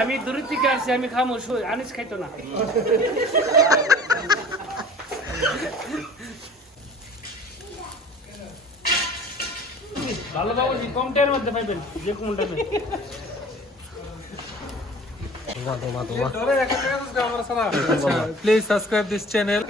আমি দূর থেকে আসছি, আমি খামো, আনিস খাইতো না। ভালো বাবুজি, কম টাইমের মধ্যে পাইবেন যে কোনো টাইমে। Please subscribe this channel.